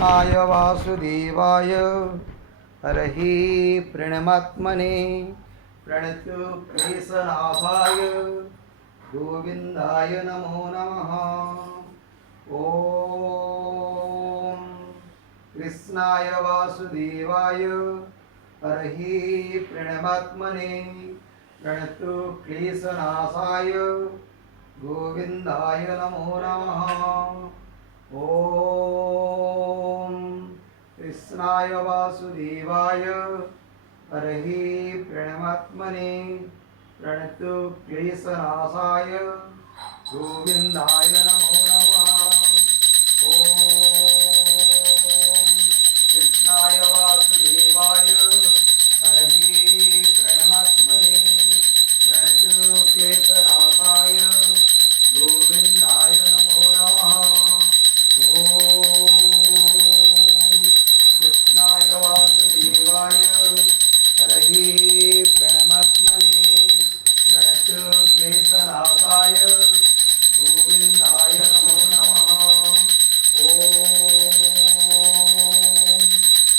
कृष्णाय वासुदेवाय हरहि प्रणमात्मने प्रणतु क्लेशनाशाय गोविन्दाय नमो नमः। ॐ कृष्णाय वासुदेवाय हरहि प्रणमात्मने प्रणतु क्लेशनाशाय गोविन्दाय नमो नमः। ॐ कृष्णाय वासुदेवाय हरहि प्रणमात्मने प्रणतु क्लेशनाशाय गोविन्दाय नमो नमः। ॐ कृष्णाय वासुदेवाय हरहि प्रणमात्मने प्रणतु क्लेशनाशाय गोविन्दाय नमो नमः। ॐ कृष्णाय वासुदेवाय हरहि प्रणमात्मने प्रणतु क्लेशनाशाय गोविन्दाय नमो नमः। ॐ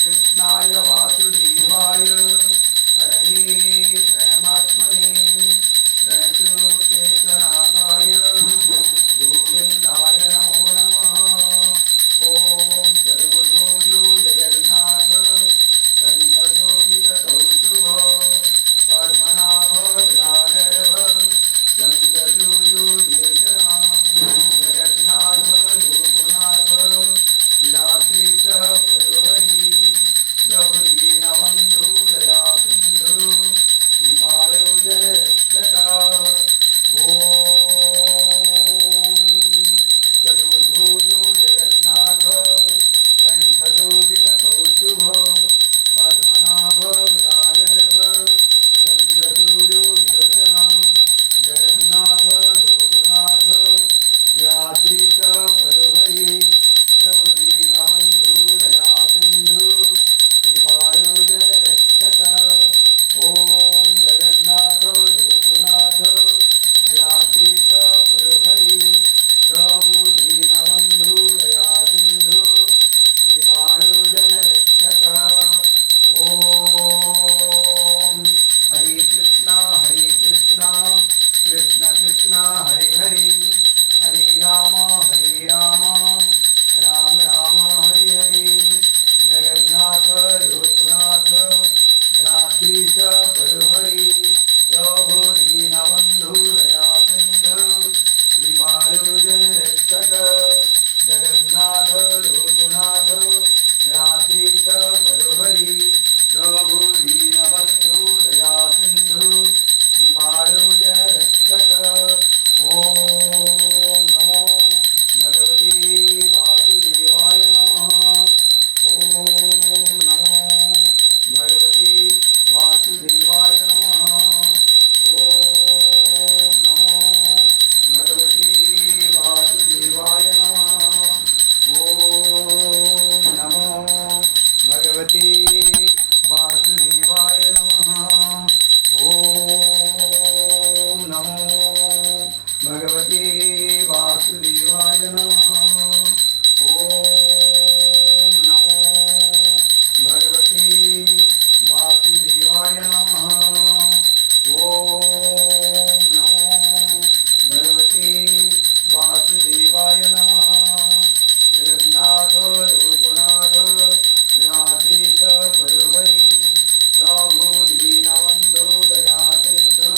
कृष्णाय वासुदेवाय हरहि प्रणमात्मने प्रणतु क्लेशनाशाय गोविन्दाय नमो नमः। ॐ चतुर्भुजो जगन्नाथ कण्ठशोभितकौस्तुभ पद्मनाभ विरागर्भ चन्द्रसूर्यो द्विजोचना जगन्नाथ लोकनाथ लीलाद्रिश परोहरि प्रभुदीनबन्धु दयासिन्धु कृपालो जयरक्षक। ॐ चतुर्भुजो जगन्नाथ कण्ठशोभितकौस्तुभ पद्मनाभ विरागर्भ चन्द्रसूर्यो द्विजोचना जगन्नाथ लोकनाथ लीलाद्रिश परोहरि प्रभुदीनबन्धु दयासिन्धु कृपालो जयरक्षक। ॐ जगन्नाथ लोकनाथ लीलाद्रिश परोहरि प्रभुदीनबन्धु दयासिन्धु कृपालो जयरक्षक। ॐ हरे कृष्णा कृष्ण कृष्ण हरे हरे हरे राम राम राम हरे हरे जगन्नाथ लोकनाथ लीलाद्रिश परोहरि प्रभु दीनबन्धु दयासिन्धु कृपालो जनरक्षक। जगन्नाथ लोकनाथ लीलाद्रिश परोहरि प्रभु दीनबन्धु दयासिन्धु कृपालो जनरक्षक। ॐ नमो भगवते वासुदेवाय नमः। ॐ नमो भगवते वासुदेवाय नमः। ॐ नमो भगवते वासुदेवाय नमः। ॐ नमो भगवते वासुदेवाय नमः। ॐ नमो भगवते वासुदेवाय नमः। ॐ नमो भगवते वासुदेवाय नमः। ॐ नमो भगवते वासुदेवाय नमः। जगन्नाथ लोकनाथ लीलाद्रिश परोहरि प्रभु दीनबन्धु दयासिन्धु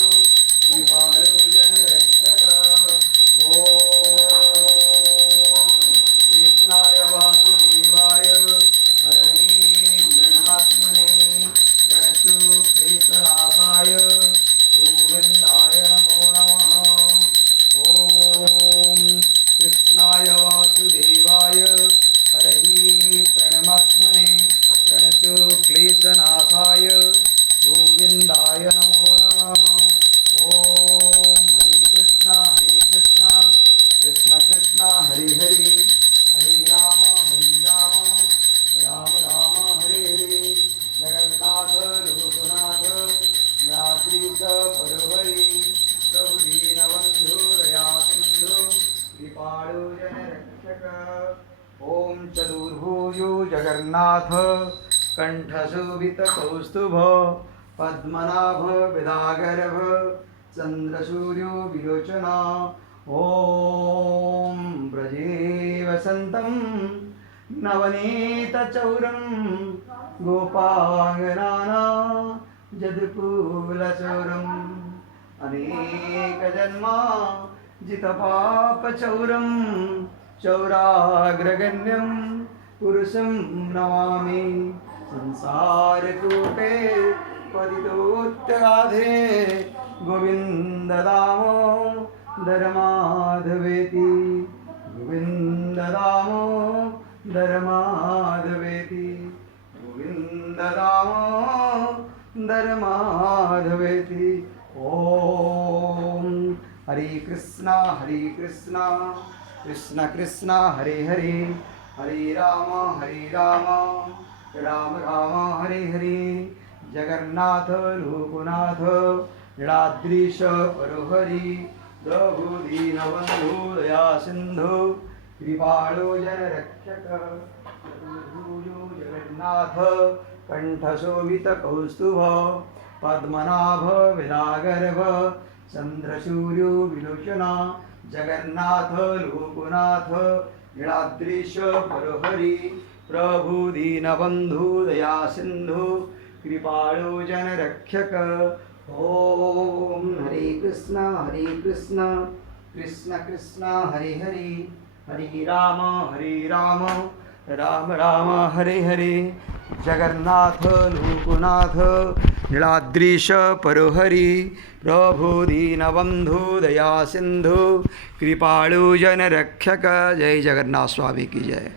कृपालो जनरक्षक। ॐ कृष्णाय वासुदेवाय हरहि प्रणमात्मने प्रणतु क्लेशनाशाय गोविन्दाय नमो नमः। ॐ कृष्णाय वासुदेवाय हरहि प्रणमात्मने प्रणतु क्लेशनाशाय गोविन्दाय नमो नमः। ॐ हरे कृष्णा कृष्ण कृष्ण हरे हरे हरे राम राम राम हरे हरे जगन्नाथ लोकनाथ लीलाद्रिश परोहरि प्रभु दीनबन्धु दयासिन्धु कृपालो जनरक्षक। ॐ ॐ चतुर्भुजो जगन्नाथ कण्ठशोभितकौस्तुभ पद्मनाभ विदागर्भ चन्द्रसूर्यो विलोचना ॐ व्रजे वसन्तं नवनीतचौरं गोपाङ्गनाना जदकुलचौरम् अनेकजन्मा जितपापचौरं चौराग्रगण्यं पुरुषं नमामि संसारकूटे पतितोत्तराधे गोविन्ददामोदरमाधवेति गोविन्ददामोदरमाधवेति गोविन्ददामोदरमाधवेति ॐ हरे कृष्णा कृष्ण कृष्ण हरे हरे हरे राम राम राम हरे हरे जगन्नाथ लोकनाथ नीलाद्रीश परोहरि प्रभु दीनबन्धु दया सिन्धु कृपालो जनरक्षक चतुर्भुजो जगन्नाथ कण्ठशोभितकौस्तुभ पद्मनाभ विदागर्भ चन्द्रसूर्यो विलोचना जगन्नाथ लोकनाथ नीलाद्रीश परोहरि प्रभु दीनबन्धु दया सिन्धु कृपालो जनरक्षक ॐ हरे कृष्ण कृष्ण कृष्ण हरे हरे हरे राम राम राम हरे हरे जगन्नाथ लोकनाथ नीलाद्रीश परोहरि प्रभु दीनबन्धु दया सिन्धु कृपालु जनरक्षक। जय जगन्नाथ स्वामी की जय।